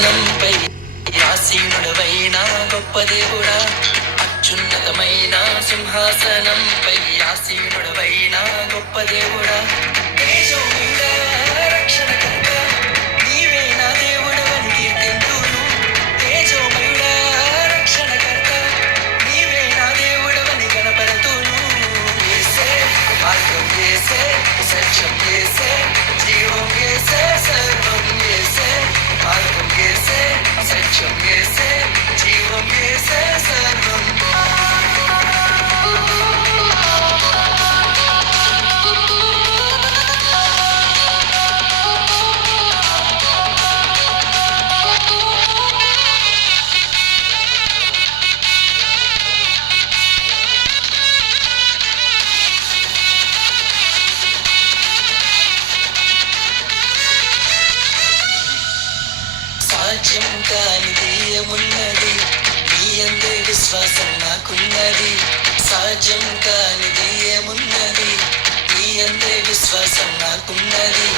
నంపై ఆసీనుడవైన గొప్ప దేవుడా, అత్యున్నతమైన సింహాసనంపై ఆసీనుడవైన గొప్ప దేవుడా, తేజోమయుడా, రక్షణకర్త, నీవే నా దేవుడవని కీర్తింతును. తేజోమయుడా, రక్షణకర్త, నీవే నా దేవుడవని గణపరతును. యేసే మార్గం, యేసే సత్యం, యేసే జీవం, యేసే సర్వం, యేసే మార్గం, యేసే సత్యం, యేసే జీవం, యేసే సర్వం. సాధ్యం కానిది ఏమున్నది, నీ అందే విశ్వాసం నాకున్నది. సాధ్యం కానిది ఏమున్నది, నీ అందే విశ్వాసం నాకున్నది.